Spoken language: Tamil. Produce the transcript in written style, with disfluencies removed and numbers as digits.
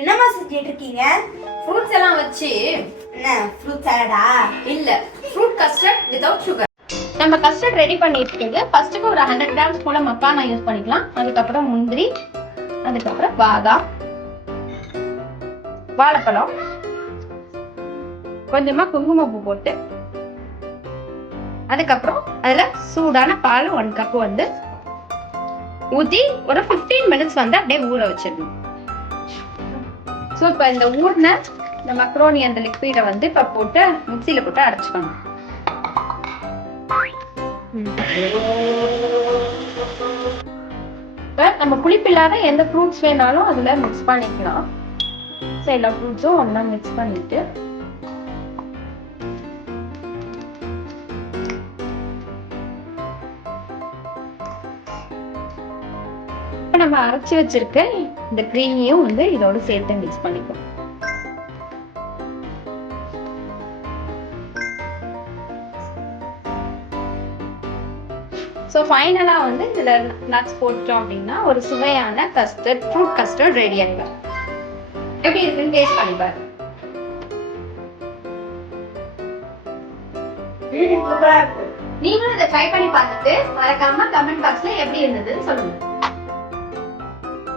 என்னம்மா செஞ்சிட்டு இருக்கீங்க? ஃப்ரூட்ஸ் எல்லாம் வச்சு என்ன ஃப்ரூட் சாலடா? இல்ல ஃப்ரூட் கஸ்டர்ட் வித்அவுட் சுகர். நம்ம கஸ்டர்ட் ரெடி பண்ணிட்டு இருக்குது. ஃபர்ஸ்ட்டுக்கு ஒரு 100 கிராம்ஸ் போல மக்கானா யூஸ் பண்ணிக்கலாம். அதுக்கப்புறம் முந்திரி, அதுக்கப்புறம் பாதாம், வாழைப்பழம், கொஞ்சமா குங்குமப்பூ போட்டு, அதுக்கப்புறம் அதுல சூடான பால் 1 கப் வந்து ஊற்றி ஒரு 15 மினிட்ஸ் வந்து அப்படியே ஊற வச்சிடணும். ஸோ இப்போ இந்த ஊறின இந்த மக்ரோனி அந்த லிக்விடை வந்து இப்போ போட்டு மிக்சியில் போட்டு அரைச்சிக்கணும். இப்போ நம்ம புளிப்பில்லாத எந்த ஃப்ரூட்ஸ் வேணாலும் அதில் மிக்ஸ் பண்ணிக்கலாம். ஸோ எல்லா ஃப்ரூட்ஸும் ஒன்றா மிக்ஸ் பண்ணிட்டு நம்ம அரைச்சி வச்சிருக்க இந்த கிரீமியும் வந்து இதோட சேர்த்து மிக்ஸ் பண்ணிக்கலாம். ஸோ ஃபைனலாக வந்து இதில் நட்ஸ் போட்டோம் அப்படின்னா ஒரு சுவையான கஸ்டர்ட் ஃப்ரூட் கஸ்டர்ட் ரெடி ஆகிடும். எப்படி இருக்குன்னு டேஸ்ட் பண்ணி பாரு. நீங்களும் இதை ட்ரை பண்ணி பார்த்துட்டு மறக்காம கமெண்ட் பாக்ஸ்ல எப்படி இருந்ததுன்னு சொல்லுங்க.